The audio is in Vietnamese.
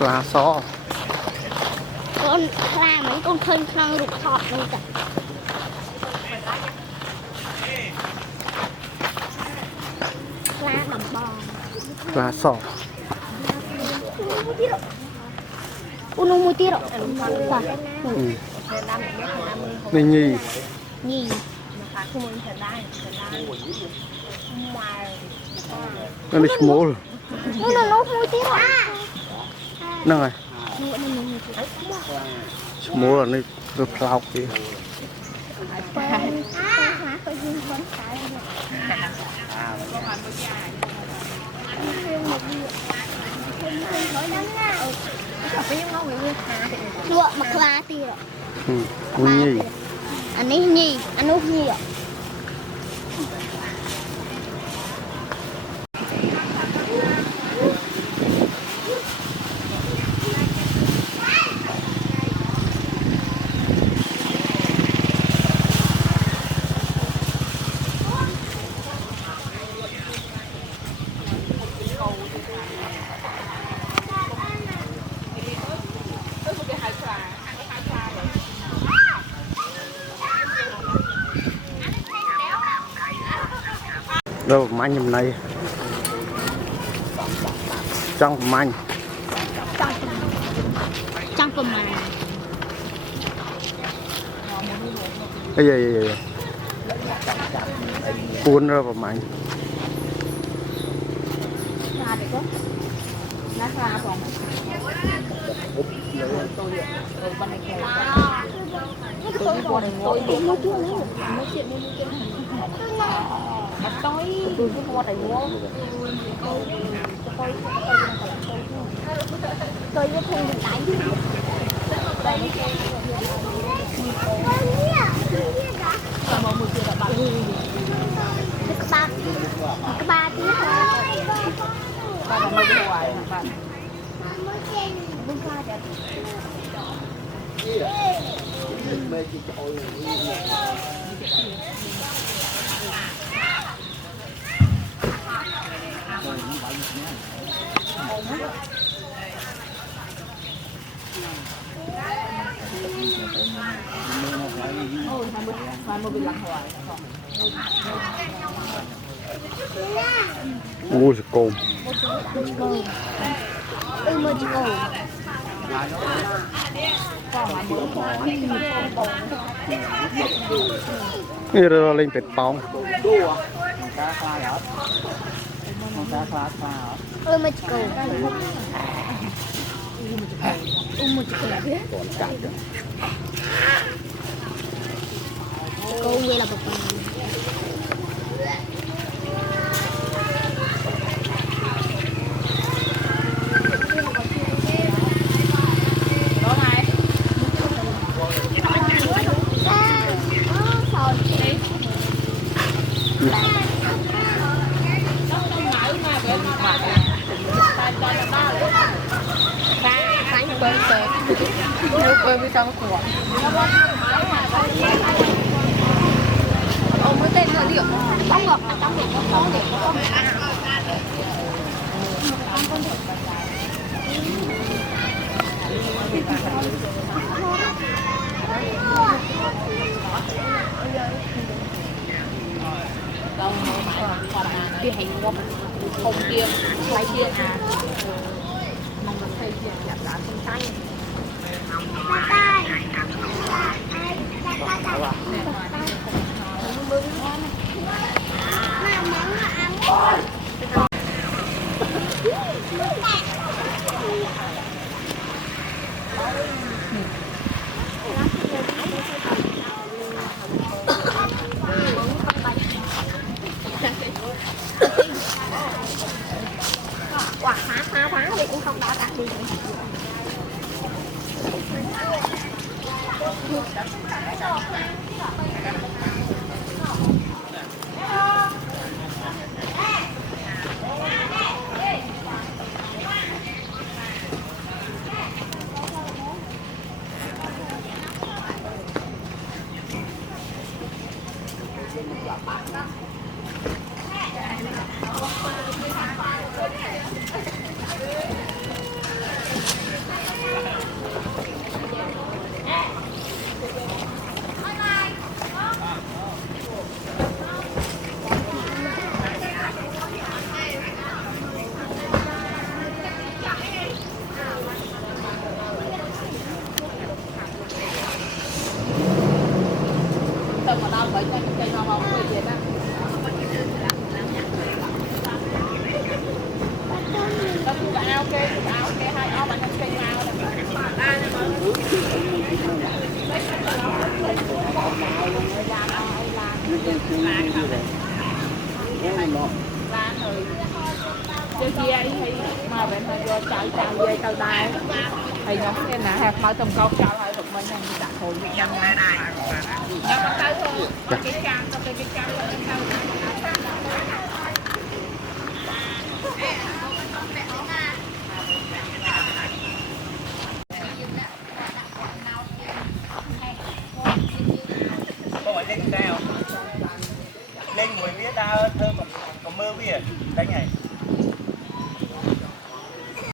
lá xó con la mấy con khơi năng rụt thọt luôn cả la đầm bò lá xó uno muy tiro này nhì nhì nó đi small rồi nó muy tiro nè này small là này được lao kìa lụa mặc la tiro nhì anh ấy nhì anh út nhì ạ đâu manh nhầm này trong manh trong phần mà cái gì cuốn ra vào manh tôi với thùng đánh cái ba tiếng ui giời cồn mới chỉ ngủนี่เราเล่นเป็ดปอง mới chỉ ngủ mới chỉ ngủ cô nghe là một bơi với trong của ông mới tên là điệu bóng ngọc trong điểm bóng điểm đi hành qua không kia lấy kia à mong được thay chuyện giảm giá không tay quả phá tháng thì cũng không đó đặt đi áo cái hai áo bạn cây áo chơi gì ấy thì mà bạn hơi vô chạy dây tàu đài thì nhóm em nè hạt mở tầm câu cao lại được mình hàng đặt hồi Việt Nam này nhóm bắt tới thôi cái cam Hỏi lên sao? Lên ngồi biết đau thơ còn mơ biết đánh này.